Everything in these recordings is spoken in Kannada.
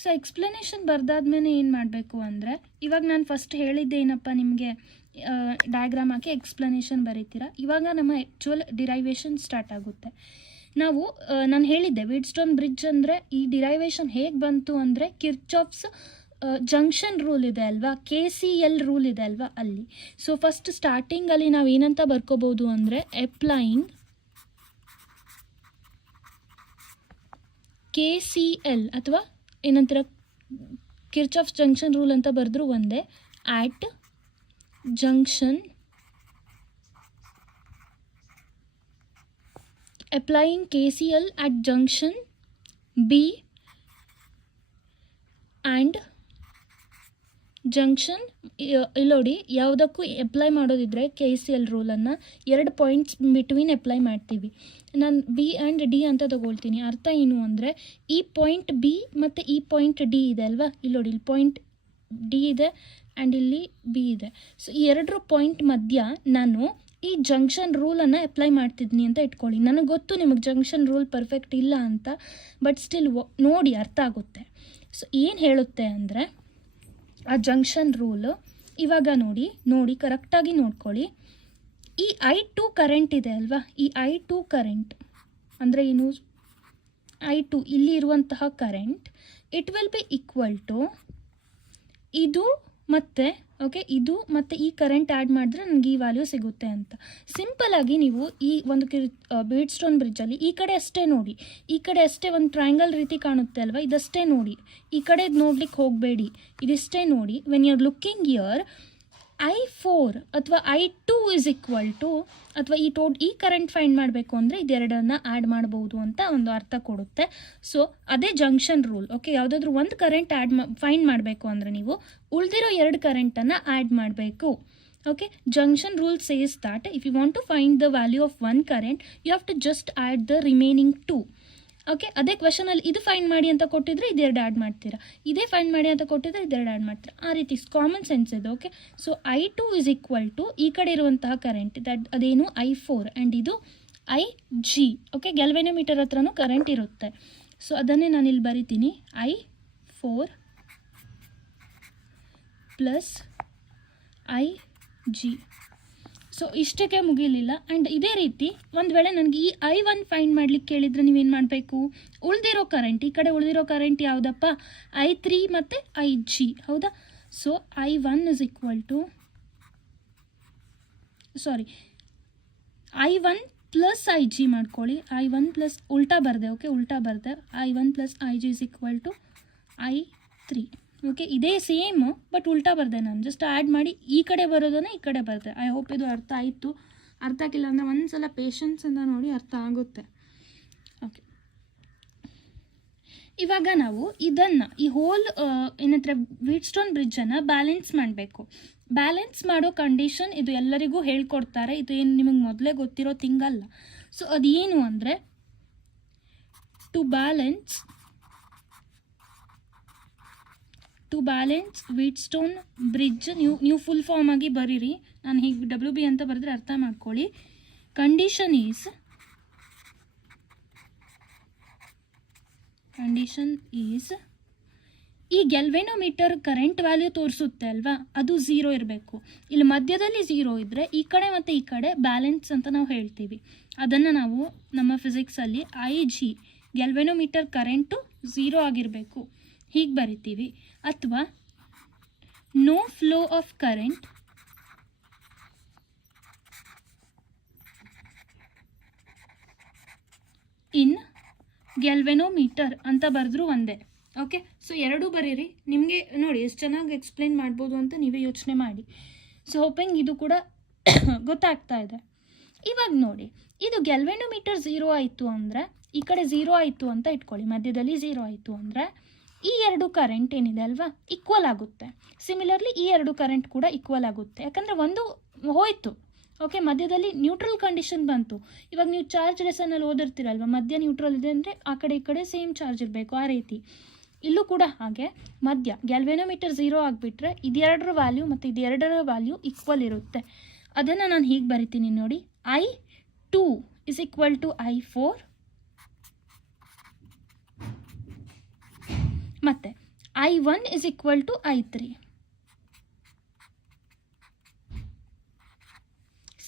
ಸೊ ಎಕ್ಸ್ಪ್ಲನೇಷನ್ ಬರೆದಾದ್ಮೇಲೆ ಏನು ಮಾಡಬೇಕು ಅಂದರೆ, ಇವಾಗ ನಾನು ಫಸ್ಟ್ ಹೇಳಿದ್ದೆ ಏನಪ್ಪ ನಿಮಗೆ, ಡಯಾಗ್ರಾಮ್ ಹಾಕಿ ಎಕ್ಸ್ಪ್ಲನೇಷನ್ ಬರೀತೀರಾ. ಇವಾಗ ನಮ್ಮ ಆ್ಯಕ್ಚುಯಲ್ ಡಿರೈವೇಷನ್ ಸ್ಟಾರ್ಟ್ ಆಗುತ್ತೆ. ನಾನು ಹೇಳಿದ್ದೆ ವೀಟ್ಸ್ಟೋನ್ ಬ್ರಿಡ್ಜ್ ಅಂದರೆ ಈ ಡಿರೈವೇಷನ್ ಹೇಗೆ ಬಂತು ಅಂದರೆ ಕಿರ್ಚಾಫ್ಸ್ ಜಂಕ್ಷನ್ ರೂಲ್ ಇದೆ ಅಲ್ವಾ, KCL ರೂಲ್ ಇದೆ ಅಲ್ವಾ ಅಲ್ಲಿ. ಸೊ ಫಸ್ಟ್ ಸ್ಟಾರ್ಟಿಂಗಲ್ಲಿ ನಾವು ಏನಂತ ಬರ್ಕೋಬೋದು ಅಂದರೆ ಅಪ್ಲೈಯಿಂಗ್ KCL ಅಥವಾ ಏನಂತೀರ ಕಿರ್ಚಾಫ್ಸ್ ಜಂಕ್ಷನ್ ರೂಲ್ ಅಂತ ಬರೆದ್ರು ಒಂದೇ. At junction, applying KCL at junction B and junction, ಇಲ್ಲಿ ನೋಡಿ ಯಾವುದಕ್ಕೂ ಅಪ್ಲೈ ಮಾಡೋದಿದ್ರೆ KCL ರೂಲನ್ನು 2 ಪಾಯಿಂಟ್ಸ್ ಬಿಟ್ವೀನ್ ಅಪ್ಲೈ ಮಾಡ್ತೀವಿ. ನಾನು B ಆ್ಯಂಡ್ D ಅಂತ ತಗೊಳ್ತೀನಿ. ಅರ್ಥ ಏನು ಅಂದರೆ ಈ ಪಾಯಿಂಟ್ B ಮತ್ತು ಈ ಪಾಯಿಂಟ್ D ಇದೆ ಅಲ್ವಾ, ಇಲ್ಲಿ ನೋಡಿ ಇಲ್ಲಿ ಪಾಯಿಂಟ್ D ಇದೆ ಆ್ಯಂಡ್ ಇಲ್ಲಿ B ಇದೆ. ಸೊ ಈ 2 ಪಾಯಿಂಟ್ ಮಧ್ಯ ನಾನು ಈ ಜಂಕ್ಷನ್ ರೂಲನ್ನು ಅಪ್ಲೈ ಮಾಡ್ತಿದ್ದೀನಿ ಅಂತ ಇಟ್ಕೊಳ್ಳಿ. ನನಗೆ ಗೊತ್ತು ನಿಮಗೆ ಜಂಕ್ಷನ್ ರೂಲ್ ಪರ್ಫೆಕ್ಟ್ ಇಲ್ಲ ಅಂತ, ಬಟ್ ಸ್ಟಿಲ್ ನೋಡಿ ಅರ್ಥ ಆಗುತ್ತೆ. ಸೊ ಏನು ಹೇಳುತ್ತೆ ಅಂದರೆ ಆ ಜಂಕ್ಷನ್ ರೂಲ್ ಇವಾಗ ನೋಡಿ ಕರೆಕ್ಟಾಗಿ ನೋಡ್ಕೊಳ್ಳಿ. ಈ I2 ಕರೆಂಟ್ ಇದೆ ಅಲ್ವಾ, ಈ I2 ಕರೆಂಟ್ ಅಂದರೆ ಏನು, I2 ಇಲ್ಲಿ ಇರುವಂತಹ current it will be equal to ಇದು ಮತ್ತು ಇದು ಮತ್ತು ಈ ಕರೆಂಟ್ ಆ್ಯಡ್ ಮಾಡಿದ್ರೆ ನನಗೆ ಈ ವ್ಯಾಲ್ಯೂ ಸಿಗುತ್ತೆ ಅಂತ. ಸಿಂಪಲಾಗಿ ನೀವು ಈ ಒಂದು ವೀಟ್ಸ್ಟೋನ್ ಬ್ರಿಡ್ಜಲ್ಲಿ ಈ ಕಡೆ ಅಷ್ಟೇ ನೋಡಿ, ಈ ಕಡೆ ಅಷ್ಟೇ ಒಂದು ಟ್ರಯಾಂಗಲ್ ರೀತಿ ಕಾಣುತ್ತೆ ಅಲ್ವಾ, ಇದಷ್ಟೇ ನೋಡಿ, ಈ ಕಡೆ ನೋಡ್ಲಿಕ್ಕೆ ಹೋಗಬೇಡಿ, ಇದಿಷ್ಟೇ ನೋಡಿ. When you are looking here I4 ಅಥವಾ I2 ಇಸ್ ಈಕ್ವಲ್ ಟು, ಅಥವಾ ಈ ಕರೆಂಟ್ ಫೈಂಡ್ ಮಾಡಬೇಕು ಅಂದರೆ ಇದೆರಡನ್ನು ಆ್ಯಡ್ ಮಾಡ್ಬೋದು ಅಂತ ಒಂದು ಅರ್ಥ ಕೊಡುತ್ತೆ. ಸೊ ಅದೇ ಜಂಕ್ಷನ್ ರೂಲ್. ಯಾವುದಾದ್ರೂ ಒಂದು ಕರೆಂಟ್ ಫೈಂಡ್ ಮಾಡಬೇಕು ಅಂದರೆ ನೀವು ಉಳಿದಿರೋ 2 ಕರೆಂಟನ್ನು ಆ್ಯಡ್ ಮಾಡಬೇಕು. Junction rule says that if you want to find the value of 1 current you have to just add the remaining 2. ಅದೇ ಕ್ವೆಶನಲ್ಲಿ ಇದು ಫೈಂಡ್ ಮಾಡಿ ಅಂತ ಕೊಟ್ಟಿದ್ರೆ ಇದೆರಡು ಆ್ಯಡ್ ಮಾಡ್ತೀರಾ, ಇದೇ ಫೈಂಡ್ ಮಾಡಿ ಅಂತ ಕೊಟ್ಟಿದ್ರೆ ಇದೆರಡು ಆ್ಯಡ್ ಮಾಡ್ತೀರಾ. ಆ ರೀತಿ ಕಾಮನ್ ಸೆನ್ಸ್ ಇದೆ. So I2 is equal to ಈ ಕಡೆ ಇರುವಂತಹ ಕರೆಂಟ್ ಅದೇನು I4 ಆ್ಯಂಡ್ ಇದು IG. ಗ್ಯಾಲ್ವೆನೋಮೀಟರ್ ಹತ್ರನೂ ಕರೆಂಟ್ ಇರುತ್ತೆ. ಸೊ ಅದನ್ನೇ ನಾನು ಇಲ್ಲಿ ಬರಿತೀನಿ, I4 ಪ್ಲಸ್ IG. ಸೊ ಇಷ್ಟಕ್ಕೆ ಮುಗಿಲಿಲ್ಲ. ಆ್ಯಂಡ್ ಇದೇ ರೀತಿ ಒಂದು ವೇಳೆ ನನಗೆ ಈ I1 ಫೈಂಡ್ ಮಾಡಲಿಕ್ಕೆ ಕೇಳಿದರೆ ನೀವೇನು ಮಾಡಬೇಕು, ಉಳಿದಿರೋ ಕರೆಂಟ್, ಈ ಕಡೆ ಉಳಿದಿರೋ ಕರೆಂಟ್ ಯಾವುದಪ್ಪ, I3 ಮತ್ತು IG, ಹೌದಾ. So I1 is equal to I1 plus IG ಮಾಡ್ಕೊಳ್ಳಿ, I1 ಪ್ಲಸ್ ಉಲ್ಟಾ ಬರದೆ, ಉಲ್ಟಾ ಬರದೆ I1 plus IG is equal to I3. ಇದೇ ಸೇಮ್ ಬಟ್ ಉಲ್ಟಾ ಬರ್ದೆ, ನಾನು ಜಸ್ಟ್ ಆ್ಯಡ್ ಮಾಡಿ ಈ ಕಡೆ ಬರೋದನ್ನು ಈ ಕಡೆ ಬರ್ದೆ. ಐ ಹೋಪ್ ಇದು ಅರ್ಥ ಆಯಿತು. ಅರ್ಥ ಆಗಿಲ್ಲ ಅಂದರೆ ಒಂದು ಸಲ ಪೇಷನ್ಸಿಂದ ನೋಡಿ, ಅರ್ಥ ಆಗುತ್ತೆ. ಇವಾಗ ನಾವು ಇದನ್ನು ಈ ಹೋಲ್ ಏನಂದರೆ ವೀಟ್ಸ್ಟೋನ್ ಬ್ರಿಡ್ಜನ್ನು ಬ್ಯಾಲೆನ್ಸ್ ಮಾಡಬೇಕು. ಬ್ಯಾಲೆನ್ಸ್ ಮಾಡೋ ಕಂಡೀಷನ್ ಇದು ಎಲ್ಲರಿಗೂ ಹೇಳ್ಕೊಡ್ತಾರೆ, ಇದು ಏನು ನಿಮಗೆ ಮೊದಲೇ ಗೊತ್ತಿರೋ ತಿಂಗಲ್ಲ. ಸೊ ಅದೇನು ಅಂದರೆ ಟು ಬ್ಯಾಲೆನ್ಸ್ ವೀಟ್ಸ್ಟೋನ್ ಬ್ರಿಡ್ಜ್, ನೀವು ಫುಲ್ ಫಾರ್ಮ್ ಆಗಿ ಬರೀರಿ, ನಾನು ಹೀಗೆ WB ಅಂತ ಬರೆದ್ರೆ ಅರ್ಥ ಮಾಡ್ಕೊಳ್ಳಿ. ಕಂಡೀಷನ್ ಈಸ್ ಈ ಗ್ಯಾಲ್ವೆನೋಮೀಟರ್ ಕರೆಂಟ್ ವ್ಯಾಲ್ಯೂ ತೋರಿಸುತ್ತೆ ಅಲ್ವಾ, ಅದು 0 ಇರಬೇಕು. ಇಲ್ಲಿ ಮಧ್ಯದಲ್ಲಿ 0 ಇದ್ದರೆ ಈ ಕಡೆ ಮತ್ತು ಈ ಕಡೆ ಬ್ಯಾಲೆನ್ಸ್ ಅಂತ ನಾವು ಹೇಳ್ತೀವಿ. ಅದನ್ನು ನಾವು ನಮ್ಮ ಫಿಸಿಕ್ಸಲ್ಲಿ IG ಗ್ಯಾಲ್ವೆನೋಮೀಟರ್ ಕರೆಂಟು 0 ಆಗಿರಬೇಕು ಹೀಗೆ ಬರಿತೀವಿ. ಅಥವಾ ನೋ ಫ್ಲೋ ಆಫ್ ಕರೆಂಟ್ ಇನ್ ಗ್ಯಾಲ್ವೆನೋಮೀಟರ್ ಅಂತ ಬರೆದ್ರು ಒಂದೇ. ಸೊ ಎರಡೂ ಬರೀರಿ, ನಿಮಗೆ ನೋಡಿ ಎಷ್ಟು ಚೆನ್ನಾಗಿ ಎಕ್ಸ್ಪ್ಲೇನ್ ಮಾಡ್ಬೋದು ಅಂತ ನೀವೇ ಯೋಚನೆ ಮಾಡಿ. ಸೊ ಹೋಪಿಂಗ್ ಇದು ಕೂಡ ಗೊತ್ತಾಗ್ತಾ ಇದೆ. ಇವಾಗ ನೋಡಿ, ಇದು ಗ್ಯಾಲ್ವೆನೋಮೀಟರ್ 0 ಆಯಿತು ಅಂದರೆ, ಈ ಕಡೆ 0 ಆಯಿತು ಅಂತ ಇಟ್ಕೊಳ್ಳಿ, ಮಧ್ಯದಲ್ಲಿ 0 ಆಯಿತು ಅಂದರೆ ಈ 2 ಕರೆಂಟ್ ಏನಿದೆ ಅಲ್ವಾ ಈಕ್ವಲ್ ಆಗುತ್ತೆ. ಸಿಮಿಲರ್ಲಿ ಈ 2 ಕರೆಂಟ್ ಕೂಡ ಈಕ್ವಲ್ ಆಗುತ್ತೆ, ಯಾಕಂದರೆ ಒಂದು ಹೋಯಿತು. ಮಧ್ಯದಲ್ಲಿ ನ್ಯೂಟ್ರಲ್ ಕಂಡೀಷನ್ ಬಂತು. ಇವಾಗ ನೀವು ಚಾರ್ಜ್ ಲೆಸನಲ್ಲಿ ಓದಿರ್ತೀರಲ್ವ, ಮಧ್ಯ ನ್ಯೂಟ್ರಲ್ ಇದೆ ಅಂದರೆ ಆ ಕಡೆ ಈ ಕಡೆ ಸೇಮ್ ಚಾರ್ಜ್ ಇರಬೇಕು, ಆ ರೀತಿ ಇಲ್ಲೂ ಕೂಡ ಹಾಗೆ. ಮಧ್ಯ ಗ್ಯಾಲ್ವೆನೋಮೀಟರ್ 0 ಆಗಿಬಿಟ್ರೆ ಇದೆರಡರ ವ್ಯಾಲ್ಯೂ ಮತ್ತು ಇದೆರಡರ ವ್ಯಾಲ್ಯೂ ಈಕ್ವಲ್ ಇರುತ್ತೆ. ಅದನ್ನು ನಾನು ಹೀಗೆ ಬರಿತೀನಿ ನೋಡಿ, I2 is equal to I4 ಮತ್ತು I1 is equal to I3.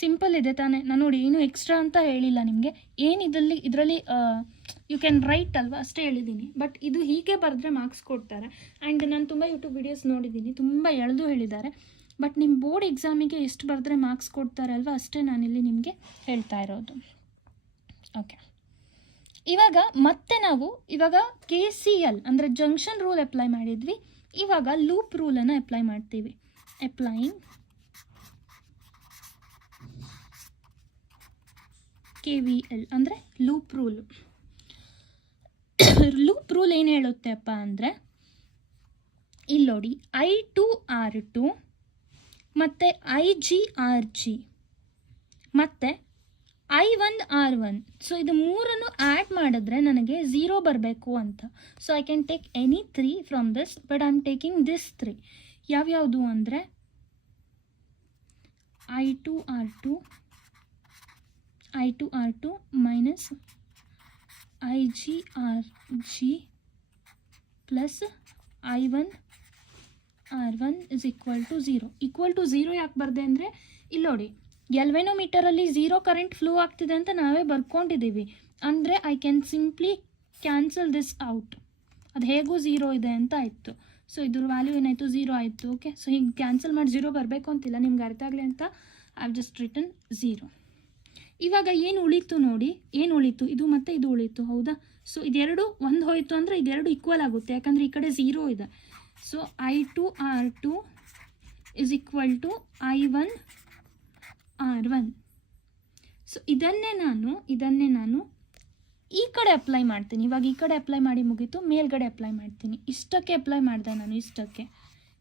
Simple ಇದೆ ತಾನೇ. ನಾನು ನೋಡಿ ಏನು ಎಕ್ಸ್ಟ್ರಾ ಅಂತ ಹೇಳಿಲ್ಲ ನಿಮಗೆ. ಏನು ಇದರಲ್ಲಿ ಯು ಕ್ಯಾನ್ ರೈಟ್ ಅಲ್ವಾ, ಅಷ್ಟೇ ಹೇಳಿದ್ದೀನಿ. ಬಟ್ ಇದು ಹೀಗೆ ಬರೆದ್ರೆ ಮಾರ್ಕ್ಸ್ ಕೊಡ್ತಾರೆ. ಆ್ಯಂಡ್ ನಾನು ತುಂಬ ಯೂಟ್ಯೂಬ್ ವೀಡಿಯೋಸ್ ನೋಡಿದ್ದೀನಿ, ತುಂಬ ಎಳೆದು ಹೇಳಿದ್ದಾರೆ. ಬಟ್ ನಿಮ್ಮ ಬೋರ್ಡ್ ಎಕ್ಸಾಮಿಗೆ ಎಷ್ಟು ಬರೆದ್ರೆ ಮಾರ್ಕ್ಸ್ ಕೊಡ್ತಾರೆ ಅಲ್ವಾ, ಅಷ್ಟೇ ನಾನಿಲ್ಲಿ ನಿಮಗೆ ಹೇಳ್ತಾ ಇರೋದು. ಓಕೆ, ಇವಾಗ ಮತ್ತೆ ನಾವು KCL ಅಂದರೆ ಜಂಕ್ಷನ್ ರೂಲ್ ಅಪ್ಲೈ ಮಾಡಿದ್ವಿ. ಇವಾಗ ಲೂಪ್ ರೂಲನ್ನು ಅಪ್ಲೈ ಮಾಡ್ತೀವಿ. ಅಪ್ಲೈಯಿಂಗ್ KVL ಅಂದರೆ ಲೂಪ್ ರೂಲ್. ಲೂಪ್ ರೂಲ್ ಏನು ಹೇಳುತ್ತೆಪ್ಪ ಅಂದರೆ, ಇಲ್ಲಿ ನೋಡಿ I2 R2 ಮತ್ತು IG RG ಮತ್ತು I1 R1. ಸೊ ಇದು ಮೂರನ್ನು ಆ್ಯಡ್ ಮಾಡಿದ್ರೆ ನನಗೆ 0 ಬರಬೇಕು ಅಂತ. So I can take any 3 from this, but I am taking this 3. ಯಾವ್ಯಾವುದು ಅಂದರೆ I2 R2 minus IG RG plus I1 R1 is equal to 0. Equal to 0 ಯಾಕೆ ಬರದೆ ಅಂದರೆ, ಇಲ್ಲಿ ನೋಡಿ ಗ್ಯಾಲ್ವೆನೋಮೀಟರಲ್ಲಿ 0 ಕರೆಂಟ್ ಫ್ಲೋ ಆಗ್ತಿದೆ ಅಂತ ನಾವೇ ಬರ್ಕೊಂಡಿದ್ದೀವಿ. ಅಂದರೆ I can simply cancel this out. ಅದು ಹೇಗೂ 0 ಇದೆ ಅಂತ ಆಯಿತು. ಸೊ ಇದ್ರ ವ್ಯಾಲ್ಯೂ ಏನಾಯಿತು, 0 ಆಯಿತು. ಓಕೆ, ಸೊ ಹೀಗೆ ಕ್ಯಾನ್ಸಲ್ ಮಾಡಿ 0 ಬರಬೇಕು ಅಂತಿಲ್ಲ, ನಿಮ್ಗೆ ಅರ್ಥ ಆಗಲಿ ಅಂತ ಐ ಹ್ಯಾವ್ ಜಸ್ಟ್ ರಿಟನ್ 0. ಇವಾಗ ಏನು ಉಳೀತು ನೋಡಿ, ಏನು ಉಳೀತು, ಇದು ಮತ್ತು ಇದು ಉಳೀತು, ಹೌದಾ? ಸೊ ಇದೆರಡು ಒಂದು ಹೋಯಿತು ಅಂದರೆ ಇದೆರಡು ಈಕ್ವಲ್ ಆಗುತ್ತೆ, ಯಾಕಂದರೆ ಈ ಕಡೆ 0 ಇದೆ. So I2 R2 is equal to I1 R1. So ಇದನ್ನೇ ನಾನು ಈ ಕಡೆ ಅಪ್ಲೈ ಮಾಡ್ತೀನಿ. ಇವಾಗ ಈ ಕಡೆ ಅಪ್ಲೈ ಮಾಡಿ ಮುಗೀತು, ಮೇಲ್ಗಡೆ ಅಪ್ಲೈ ಮಾಡ್ತೀನಿ. ಇಷ್ಟಕ್ಕೆ ಅಪ್ಲೈ ಮಾಡಿದೆ ನಾನು, ಇಷ್ಟಕ್ಕೆ.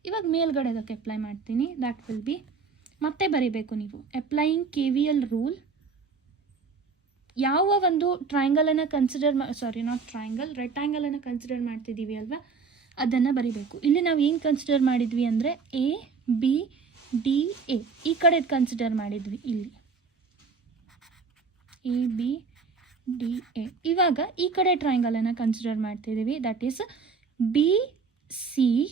ಇವಾಗ ಮೇಲ್ಗಡೆ ಅದಕ್ಕೆ ಅಪ್ಲೈ ಮಾಡ್ತೀನಿ. ದ್ಯಾಟ್ ವಿಲ್ ಬಿ, ಮತ್ತೆ ಬರೀಬೇಕು ನೀವು, ಅಪ್ಲೈಯಿಂಗ್ KVL ರೂಲ್. ಯಾವ ಒಂದು ಟ್ರಯಾಂಗಲನ್ನು ರೆಕ್ಟ್ಯಾಂಗಲನ್ನು ಕನ್ಸಿಡರ್ ಮಾಡ್ತಿದ್ದೀವಿ ಅಲ್ವಾ, ಅದನ್ನು ಬರೀಬೇಕು. ಇಲ್ಲಿ ನಾವು ಏನು ಕನ್ಸಿಡರ್ ಮಾಡಿದ್ವಿ ಅಂದರೆ ABDA, ಈ ಕಡೆ ಕನ್ಸಿಡರ್ ಮಾಡಿದ್ವಿ. ಇಲ್ಲಿ ABDA. ಇವಾಗ ಈ ಕಡೆ ಟ್ರಯಾಂಗಲನ್ನು ಕನ್ಸಿಡರ್ ಮಾಡ್ತಿದ್ದೀವಿ, ದಟ್ ಈಸ್ BCDB.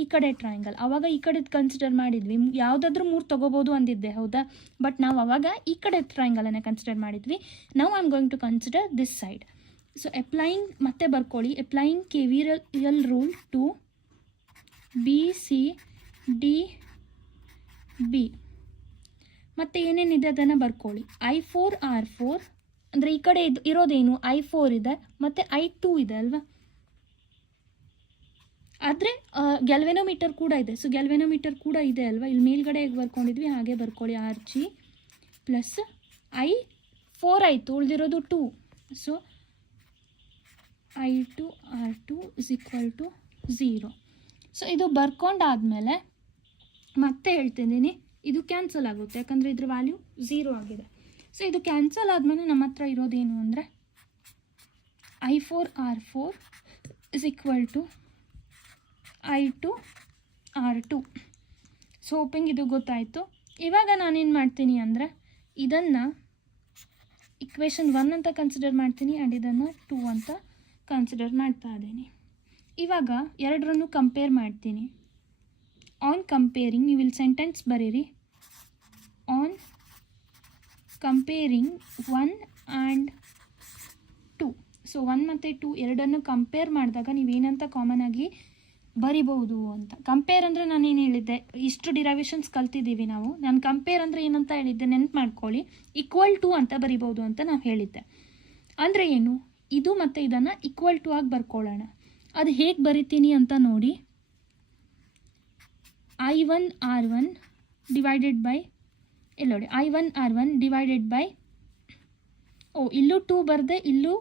ಈ ಕಡೆ ಟ್ರಯಾಂಗಲ್. ಆವಾಗ ಈ ಕಡೆ ಕನ್ಸಿಡರ್ ಮಾಡಿದ್ವಿ, ಯಾವುದಾದ್ರೂ 3 ತೊಗೋಬೋದು ಅಂದಿದ್ದೆ, ಹೌದಾ? ಬಟ್ ನಾವು ಆವಾಗ ಈ ಕಡೆ ಟ್ರಯಾಂಗಲನ್ನು ಕನ್ಸಿಡರ್ ಮಾಡಿದ್ವಿ. Now I am going to consider this side. So applying, ಮತ್ತೆ ಬರ್ಕೊಳ್ಳಿ, applying KVL rule to BCDB. ಮತ್ತು ಏನೇನಿದೆ ಅದನ್ನು ಬರ್ಕೊಳ್ಳಿ. I4 R4 ಅಂದರೆ ಈ ಕಡೆ ಇರೋದೇನು, I4 ಇದೆ ಮತ್ತು I2 ಇದೆ ಅಲ್ವಾ. ಆದರೆ ಗ್ಯಾಲ್ವೆನೋಮೀಟರ್ ಕೂಡ ಇದೆ. ಸೊ ಗ್ಯಾಲ್ವೆನೋಮೀಟರ್ ಕೂಡ ಇದೆ ಅಲ್ವಾ, ಇಲ್ಲಿ ಮೇಲ್ಗಡೆ ಹೇಗೆ ಬರ್ಕೊಂಡಿದ್ವಿ ಹಾಗೆ ಬರ್ಕೊಳ್ಳಿ. RG ಪ್ಲಸ್ I4 ಆಯಿತು, ಉಳಿದಿರೋದು 2. So I2 R2 is equal to 0. So ಇದು ಬರ್ಕೊಂಡಾದಮೇಲೆ ಮತ್ತೆ ಹೇಳ್ತಿದ್ದೀನಿ, ಇದು ಕ್ಯಾನ್ಸಲ್ ಆಗುತ್ತೆ, ಯಾಕಂದರೆ ಇದ್ರ ವ್ಯಾಲ್ಯೂ 0 ಆಗಿದೆ. ಸೊ ಇದು ಕ್ಯಾನ್ಸಲ್ ಆದಮೇಲೆ ನಮ್ಮ ಹತ್ರ ಇರೋದೇನು ಅಂದರೆ I4 R4 is equal to I2 R2. So hoping ಇದು ಗೊತ್ತಾಯಿತು. ಇವಾಗ ನಾನೇನು ಮಾಡ್ತೀನಿ ಅಂದರೆ, ಇದನ್ನು ಇಕ್ವೇಷನ್ 1 ಅಂತ ಕನ್ಸಿಡರ್ ಮಾಡ್ತೀನಿ, ಆ್ಯಂಡ್ ಇದನ್ನು 2 ಅಂತ ಕನ್ಸಿಡರ್ ಮಾಡ್ತಾ ಇದ್ದೀನಿ. ಇವಾಗ ಎರಡರನ್ನು ಕಂಪೇರ್ ಮಾಡ್ತೀನಿ. ಆನ್ ಕಂಪೇರಿಂಗ್, ನೀವು ಇಲ್ಲಿ ಸೆಂಟೆನ್ಸ್ ಬರೀರಿ. On comparing 1 and 2. ಸೊ 1 ಮತ್ತು 2 ಎರಡನ್ನು ಕಂಪೇರ್ ಮಾಡಿದಾಗ ನೀವೇನಂತ ಕಾಮನ್ ಆಗಿ ಬರಿಬಹುದು ಅಂತ. ಕಂಪೇರ್ ಅಂದರೆ ನಾನೇನು ಹೇಳಿದ್ದೆ, ಇಷ್ಟು ಡಿರೈವೇಷನ್ಸ್ ಕಲ್ತಿದ್ದೀವಿ ನಾವು. ನಾನು ಕಂಪೇರ್ ಅಂದರೆ ಏನಂತ ಹೇಳಿದ್ದೆ ನೆನ್ಪು ಮಾಡ್ಕೊಳ್ಳಿ, ಈಕ್ವಲ್ ಟು ಅಂತ ಬರಿಬೋದು ಅಂತ ನಾವು ಹೇಳಿದ್ದೆ. ಅಂದರೆ ಏನು, ಇದು ಮತ್ತು ಇದನ್ನು ಈಕ್ವಲ್ ಟು ಆಗಿ ಬರ್ಕೊಳ್ಳೋಣ. ಅದು ಹೇಗೆ ಬರಿತೀನಿ ಅಂತ ನೋಡಿ. I1 R1 ಡಿವೈಡೆಡ್ ಬೈ, ಇಲ್ಲಿ ನೋಡಿ I1 R1 ಡಿವೈಡೆಡ್ ಬೈ, ಇಲ್ಲೂ 2 ಬರದೆ, ಇಲ್ಲೂ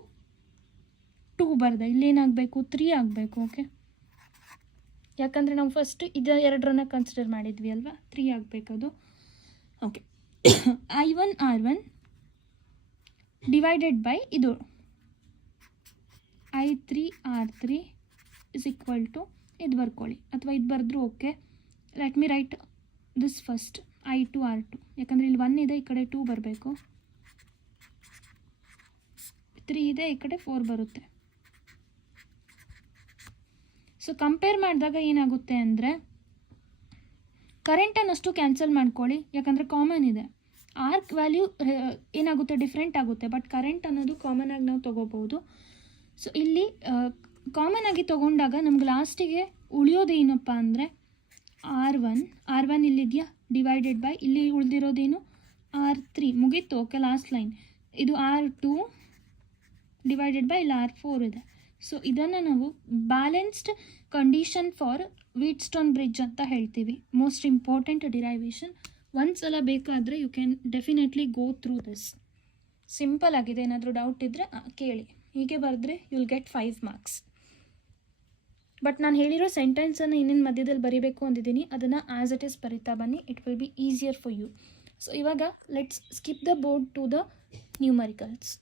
2 ಬರದೆ, ಇಲ್ಲೇನಾಗಬೇಕು 3 ಆಗಬೇಕು. ಓಕೆ, ಯಾಕಂದರೆ ನಾವು ಫಸ್ಟ್ ಇದು ಎರಡರನ್ನ ಕನ್ಸಿಡರ್ ಮಾಡಿದ್ವಿ ಅಲ್ವಾ, 3 ಆಗಬೇಕದು. Okay, I1 R1 divided by ಇದು I3 R3 is equal to, ಇದು ಬರ್ಕೊಳ್ಳಿ, ಅಥವಾ ಇದು ಬರೆದ್ರೂ okay. Let me write this first, I2 R2, ಯಾಕಂದರೆ ಇಲ್ಲಿ 1 ಇದೆ, ಈ ಕಡೆ 2 ಬರಬೇಕು, 3 ಇದೆ, ಈ ಕಡೆ 4 ಬರುತ್ತೆ. ಸೊ ಕಂಪೇರ್ ಮಾಡಿದಾಗ ಏನಾಗುತ್ತೆ ಅಂದರೆ ಕರೆಂಟನ್ನಷ್ಟು ಕ್ಯಾನ್ಸಲ್ ಮಾಡ್ಕೊಳ್ಳಿ, ಯಾಕಂದರೆ ಕಾಮನ್ ಇದೆ. ಆರ್ಕ್ ವ್ಯಾಲ್ಯೂ ಏನಾಗುತ್ತೆ ಡಿಫ್ರೆಂಟ್ ಆಗುತ್ತೆ, ಬಟ್ ಕರೆಂಟ್ ಅನ್ನೋದು ಕಾಮನ್ ಆಗಿ ನಾವು ತೊಗೋಬೋದು. ಸೊ ಇಲ್ಲಿ ಕಾಮನ್ ಆಗಿ ತೊಗೊಂಡಾಗ ನಮ್ಗೆ ಲಾಸ್ಟಿಗೆ ಉಳಿಯೋದೇನಪ್ಪ ಅಂದರೆ R1 ಇಲ್ಲಿದೆಯಾ ಡಿವೈಡೆಡ್ ಬೈ ಇಲ್ಲಿ ಉಳಿದಿರೋದೇನು R3 ಮುಗೀತು. ಓಕೆ, ಲಾಸ್ಟ್ ಲೈನ್ ಇದು R2 ಡಿವೈಡೆಡ್ ಬೈ ಇಲ್ಲಿ R4 ಇದೆ. ಸೊ ಇದನ್ನು ನಾವು balanced condition for Wheatstone bridge ಅಂತ ಹೇಳ್ತೀವಿ. Most important derivation. ಒಂದ್ಸಲ ಬೇಕಾದರೆ you can definitely go through this. Simple ಆಗಿದೆ. ಏನಾದರೂ ಡೌಟ್ ಇದ್ದರೆ ಕೇಳಿ. ಹೀಗೆ ಬರೆದ್ರೆ you will get 5 marks. But ನಾನು ಹೇಳಿರೋ ಸೆಂಟೆನ್ಸನ್ನು ಇನ್ನೇನು ಮಧ್ಯದಲ್ಲಿ ಬರೀಬೇಕು ಅಂದಿದ್ದೀನಿ, ಅದನ್ನು ಆ್ಯಸ್ ಇಟ್ ಈಸ್ ಬರಿತಾ ಬನ್ನಿ. It will be easier for you. So ಇವಾಗ let's skip the board to the numericals.